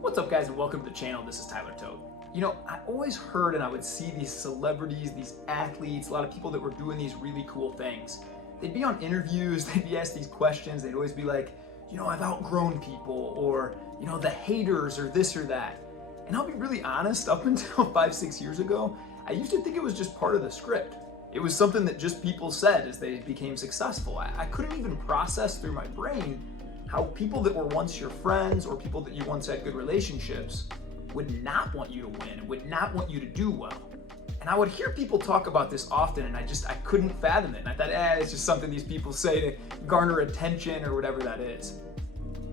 What's up, guys, and welcome to the channel. This is Tyler Toad. I always heard and I would see these celebrities, these athletes, a lot of people that were doing these really cool things. They'd be on interviews, they'd be asked these questions, they'd always be like, I've outgrown people, or, the haters, or this or that. And I'll be really honest, up until 5-6 years ago, I used to think it was just part of the script. It was something that just people said as they became successful. I couldn't even process through my brain how people that were once your friends or people that you once had good relationships would not want you to win, would not want you to do well. And I would hear people talk about this often, and I couldn't fathom it. And I thought, it's just something these people say to garner attention or whatever that is.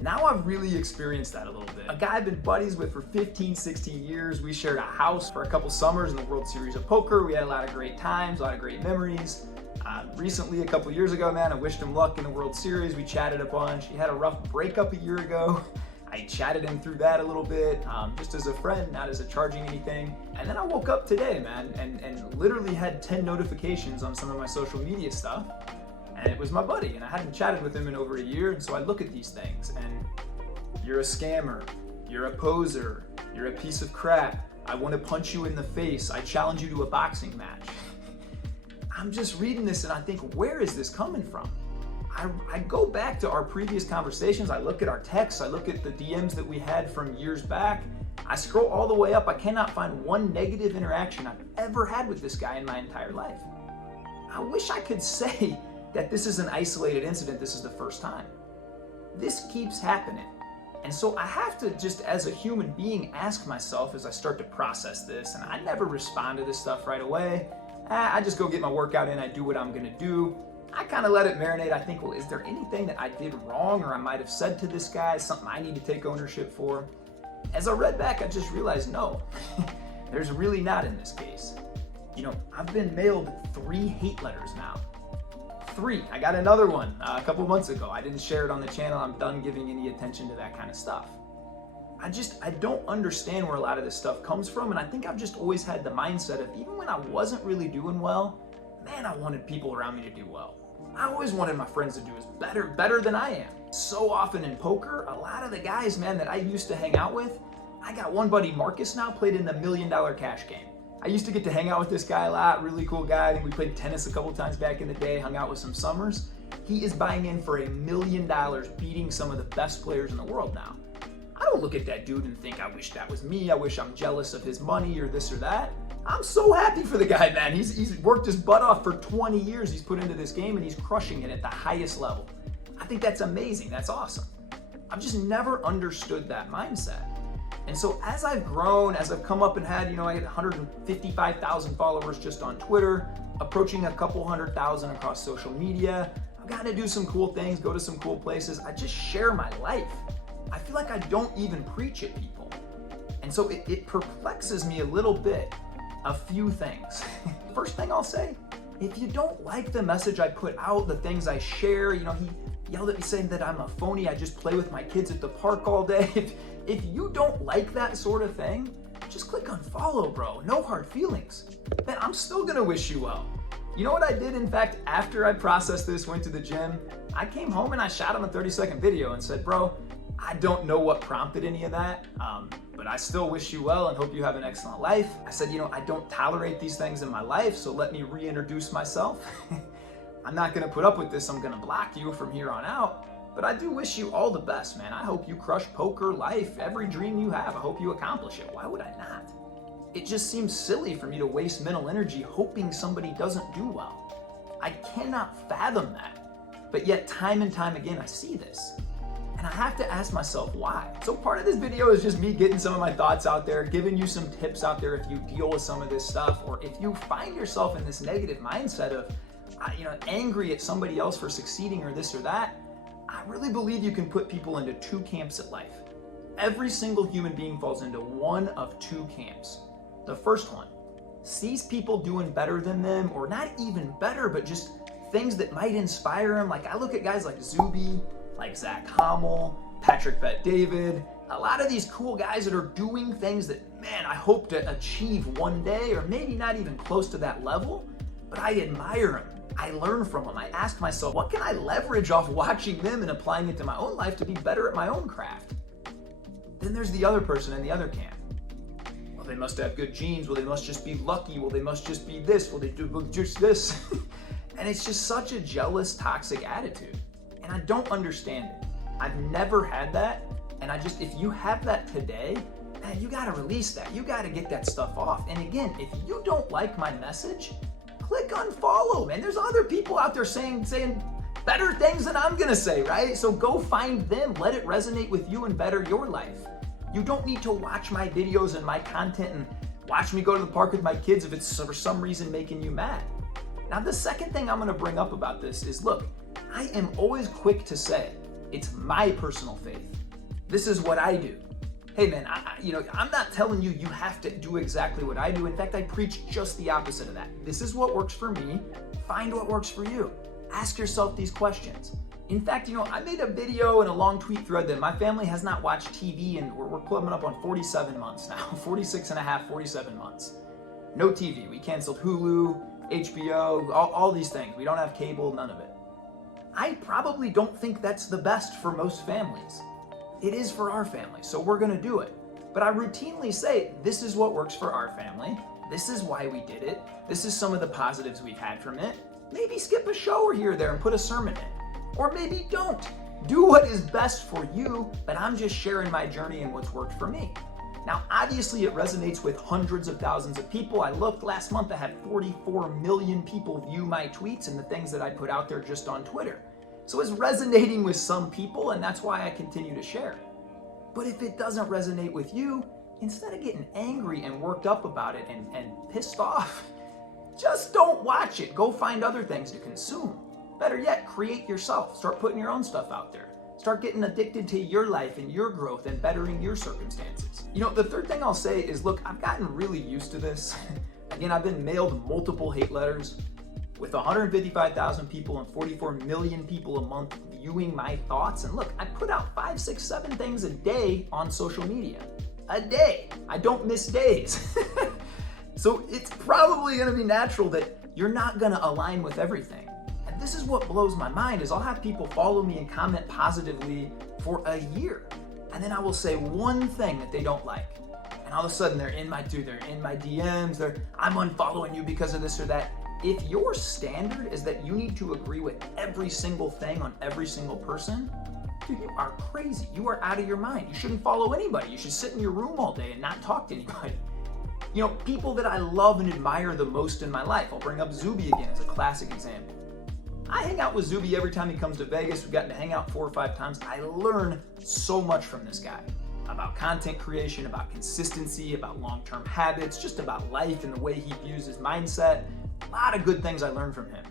Now I've really experienced that a little bit. A guy I've been buddies with for 15, 16 years. We shared a house for a couple summers in the World Series of Poker. We had a lot of great times, a lot of great memories. Recently, a couple years ago, man, I wished him luck in the World Series. We chatted a bunch. He had a rough breakup a year ago. I chatted him through that a little bit, just as a friend, not as a charging anything. And then I woke up today, man, and literally had 10 notifications on some of my social media stuff. And it was my buddy, and I hadn't chatted with him in over a year. And so I look at these things, and you're a scammer, you're a poser, you're a piece of crap. I want to punch you in the face. I challenge you to a boxing match. I'm just reading this and I think, where is this coming from? I go back to our previous conversations. I look at our texts. I look at the DMs that we had from years back. I scroll all the way up. I cannot find one negative interaction I've ever had with this guy in my entire life. I wish I could say that this is an isolated incident. This is the first time. This keeps happening. And so I have to just, as a human being, ask myself as I start to process this, and I never respond to this stuff right away. I just go get my workout in, I do what I'm gonna do. I kind of let it marinate. I think, well, is there anything that I did wrong or I might have said to this guy, something I need to take ownership for? As I read back, I just realized, no, there's really not in this case. I've been mailed 3 hate letters now. 3. I got another one a couple months ago. I didn't share it on the channel. I'm done giving any attention to that kind of stuff. I don't understand where a lot of this stuff comes from, and I think I've just always had the mindset of, even when I wasn't really doing well, man, I wanted people around me to do well. I always wanted my friends to do better than I am. So often in poker, a lot of the guys, man, that I used to hang out with, I got one buddy, Marcus, now played in the $1 Million Cash Game. I used to get to hang out with this guy a lot, really cool guy. I think we played tennis a couple times back in the day, hung out with some summers. He is buying in for $1 million, beating some of the best players in the world now. I don't look at that dude and think, I wish that was me. I wish I'm jealous of his money or this or that. I'm so happy for the guy, man. He's worked his butt off for 20 years. He's put into this game and he's crushing it at the highest level. I think that's amazing. That's awesome. I've just never understood that mindset. And so as I've grown, as I've come up and had, I had 155,000 followers just on Twitter, approaching a couple 100,000 across social media. I've gotten to do some cool things, go to some cool places. I just share my life. I feel like I don't even preach at people. And so it perplexes me a little bit, a few things. First thing I'll say, if you don't like the message I put out, the things I share, he yelled at me saying that I'm a phony, I just play with my kids at the park all day. If you don't like that sort of thing, just click unfollow, bro. No hard feelings. Man, I'm still gonna wish you well. You know what I did, in fact, after I processed this, went to the gym, I came home and I shot him a 30-second video and said, bro, I don't know what prompted any of that, but I still wish you well and hope you have an excellent life. I said, I don't tolerate these things in my life, so let me reintroduce myself. I'm not gonna put up with this, I'm gonna block you from here on out, but I do wish you all the best, man. I hope you crush poker, life, every dream you have. I hope you accomplish it. Why would I not? It just seems silly for me to waste mental energy hoping somebody doesn't do well. I cannot fathom that, but yet time and time again, I see this. And I have to ask myself why. So part of this video is just me getting some of my thoughts out there, giving you some tips out there if you deal with some of this stuff, or if you find yourself in this negative mindset of, angry at somebody else for succeeding or this or that. I really believe you can put people into 2 camps at life. Every single human being falls into one of 2 camps. The first one sees people doing better than them, or not even better, but just things that might inspire them. Like I look at guys like Zuby, like Zach Hommel, Patrick Bet-David, a lot of these cool guys that are doing things that, man, I hope to achieve one day, or maybe not even close to that level, but I admire them. I learn from them. I ask myself, what can I leverage off watching them and applying it to my own life to be better at my own craft? Then there's the other person in the other camp. Well, they must have good genes. Well, they must just be lucky. Well, they must just be this. Well, they do just this. And it's just such a jealous, toxic attitude. And I don't understand it. I've never had that. And if you have that today, man, you gotta release that. You gotta get that stuff off. And again, if you don't like my message, click unfollow, man. There's other people out there saying better things than I'm gonna say, right? So go find them. Let it resonate with you and better your life. You don't need to watch my videos and my content and watch me go to the park with my kids if it's for some reason making you mad. Now, the second thing I'm gonna bring up about this is, look, I am always quick to say, it's my personal faith. This is what I do. Hey man, I'm not telling you you have to do exactly what I do. In fact, I preach just the opposite of that. This is what works for me. Find what works for you. Ask yourself these questions. In fact, I made a video and a long tweet thread that my family has not watched TV and we're coming up on 47 months now, 46 and a half, 47 months. No TV. We canceled Hulu, HBO, all these things. We don't have cable, none of it. I probably don't think that's the best for most families. It is for our family, so we're gonna do it. But I routinely say, this is what works for our family. This is why we did it. This is some of the positives we've had from it. Maybe skip a show or here or there and put a sermon in. Or maybe don't. Do what is best for you, but I'm just sharing my journey and what's worked for me. Now, obviously it resonates with hundreds of thousands of people. I looked last month, I had 44 million people view my tweets and the things that I put out there just on Twitter. So it's resonating with some people, and that's why I continue to share. But if it doesn't resonate with you, instead of getting angry and worked up about it and pissed off, just don't watch it. Go find other things to consume. Better yet, create yourself. Start putting your own stuff out there. Start getting addicted to your life and your growth and bettering your circumstances. The third thing I'll say is, look, I've gotten really used to this. Again, I've been mailed multiple hate letters. With 155,000 people and 44 million people a month viewing my thoughts. And look, I put out 5, 6, 7 things a day on social media. A day. I don't miss days. So it's probably gonna be natural that you're not gonna align with everything. And this is what blows my mind is I'll have people follow me and comment positively for a year. And then I will say one thing that they don't like. And all of a sudden they're in my DMs, I'm unfollowing you because of this or that. If your standard is that you need to agree with every single thing on every single person, dude, you are crazy. You are out of your mind. You shouldn't follow anybody. You should sit in your room all day and not talk to anybody. People that I love and admire the most in my life. I'll bring up Zuby again as a classic example. I hang out with Zuby every time he comes to Vegas. We've gotten to hang out 4 or 5 times. I learn so much from this guy. About content creation, about consistency, about long-term habits, just about life and the way he views his mindset. A lot of good things I learned from him.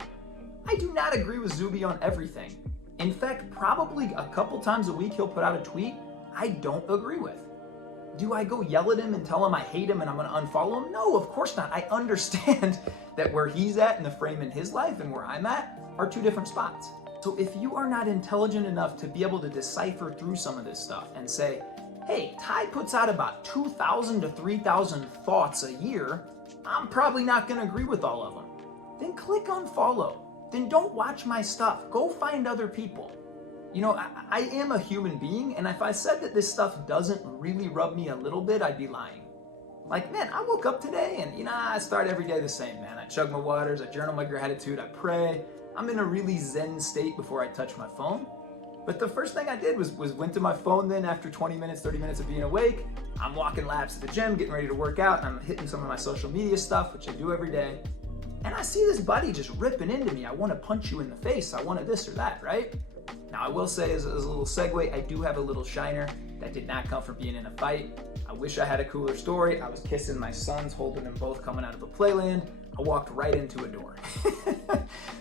I do not agree with Zuby on everything. In fact, probably a couple times a week he'll put out a tweet I don't agree with. Do I go yell at him and tell him I hate him and I'm gonna unfollow him? No, of course not. I understand that where he's at in the frame in his life and where I'm at are 2 different spots. So if you are not intelligent enough to be able to decipher through some of this stuff and say, hey, Ty puts out about 2,000 to 3,000 thoughts a year, I'm probably not gonna agree with all of them. Then click unfollow. Then don't watch my stuff. Go find other people. I am a human being, and if I said that this stuff doesn't really rub me a little bit, I'd be lying. Like, man, I woke up today and, I start every day the same, man. I chug my waters, I journal my gratitude, I pray. I'm in a really zen state before I touch my phone. But the first thing I did was went to my phone then after 20 minutes, 30 minutes of being awake. I'm walking laps at the gym, getting ready to work out, and I'm hitting some of my social media stuff, which I do every day. And I see this buddy just ripping into me. I want to punch you in the face. I want to this or that, right? Now, I will say as a little segue, I do have a little shiner that did not come from being in a fight. I wish I had a cooler story. I was kissing my sons, holding them both coming out of a playland. I walked right into a door.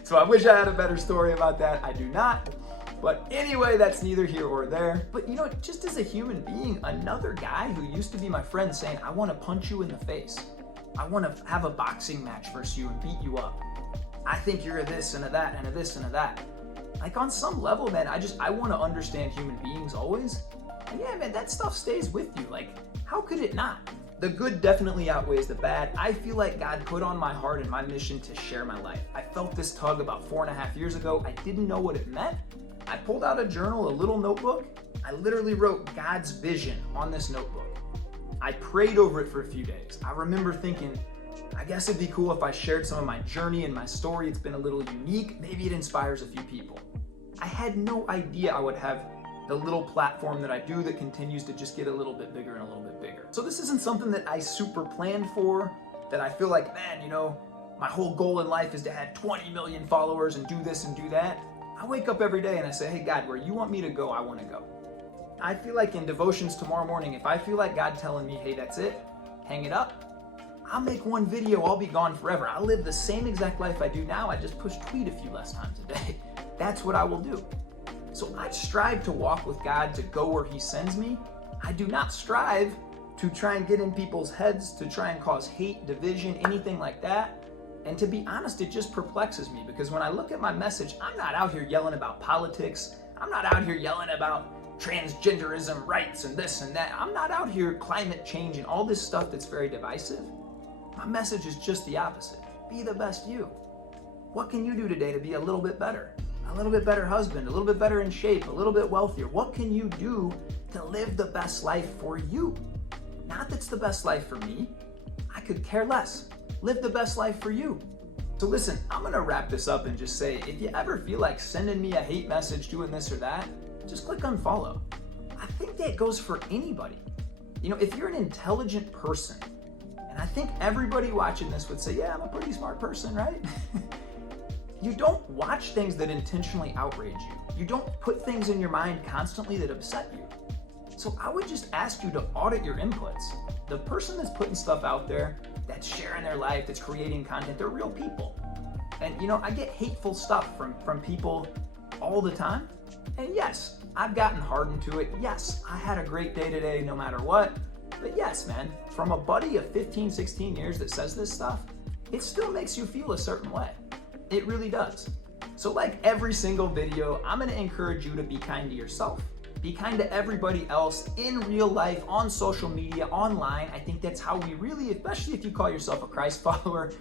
So I wish I had a better story about that. I do not. But anyway, that's neither here or there. But just as a human being, another guy who used to be my friend saying, I want to punch you in the face. I want to have a boxing match versus you and beat you up. I think you're a this and a that and a this and a that. Like on some level, man, I want to understand human beings always. And yeah, man, that stuff stays with you. Like, how could it not? The good definitely outweighs the bad. I feel like God put on my heart and my mission to share my life. I felt this tug about 4.5 years ago. I didn't know what it meant. I pulled out a journal, a little notebook, I literally wrote God's vision on this notebook. I prayed over it for a few days. I remember thinking, I guess it'd be cool if I shared some of my journey and my story. It's been a little unique. Maybe it inspires a few people. I had no idea I would have the little platform that I do that continues to just get a little bit bigger and a little bit bigger. So this isn't something that I super planned for, that I feel like, man, my whole goal in life is to have 20 million followers and do this and do that. I wake up every day and I say, hey, God, where you want me to go, I want to go. I feel like in devotions tomorrow morning, if I feel like God telling me, hey, that's it, hang it up, I'll make one video, I'll be gone forever. I'll live the same exact life I do now, I just push tweet a few less times a day. That's what I will do. So I strive to walk with God, to go where He sends me. I do not strive to try and get in people's heads, to try and cause hate, division, anything like that. And to be honest, it just perplexes me, because when I look at my message, I'm not out here yelling about politics. I'm not out here yelling about transgenderism, rights, and this and that. I'm not out here climate change and all this stuff that's very divisive. My message is just the opposite. Be the best you. What can you do today to be a little bit better? A little bit better husband, a little bit better in shape, a little bit wealthier. What can you do to live the best life for you? Not that's the best life for me. I could care less. Live the best life for you. So listen, I'm gonna wrap this up and just say, if you ever feel like sending me a hate message, doing this or that, just click unfollow. I think that goes for anybody. If you're an intelligent person, and I think everybody watching this would say, yeah, I'm a pretty smart person, right? You don't watch things that intentionally outrage you. You don't put things in your mind constantly that upset you. So I would just ask you to audit your inputs. The person that's putting stuff out there, that's sharing their life, that's creating content, they're real people. And I get hateful stuff from people all the time. And yes, I've gotten hardened to it. Yes, I had a great day today no matter what. But yes, man, from a buddy of 15, 16 years that says this stuff, it still makes you feel a certain way. It really does. So like every single video, I'm gonna encourage you to be kind to yourself. Be kind to everybody else in real life, on social media, online. I think that's how we really, especially if you call yourself a Christ follower,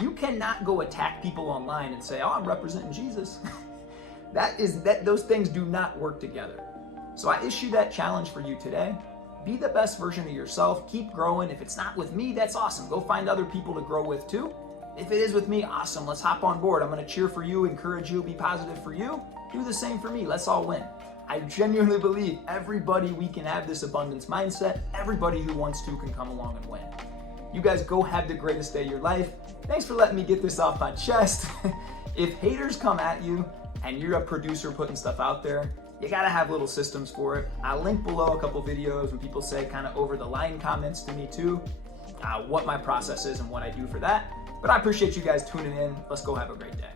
you cannot go attack people online and say, oh, I'm representing Jesus. Those things do not work together. So I issue that challenge for you today. Be the best version of yourself. Keep growing. If it's not with me, that's awesome. Go find other people to grow with too. If it is with me, awesome. Let's hop on board. I'm going to cheer for you, encourage you, be positive for you. Do the same for me. Let's all win. I genuinely believe everybody, we can have this abundance mindset. Everybody who wants to can come along and win. You guys go have the greatest day of your life. Thanks for letting me get this off my chest. If haters come at you and you're a producer putting stuff out there, you gotta have little systems for it. I'll link below a couple videos when people say kind of over the line comments to me too, what my process is and what I do for that. But I appreciate you guys tuning in. Let's go have a great day.